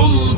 Resulullah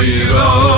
hayran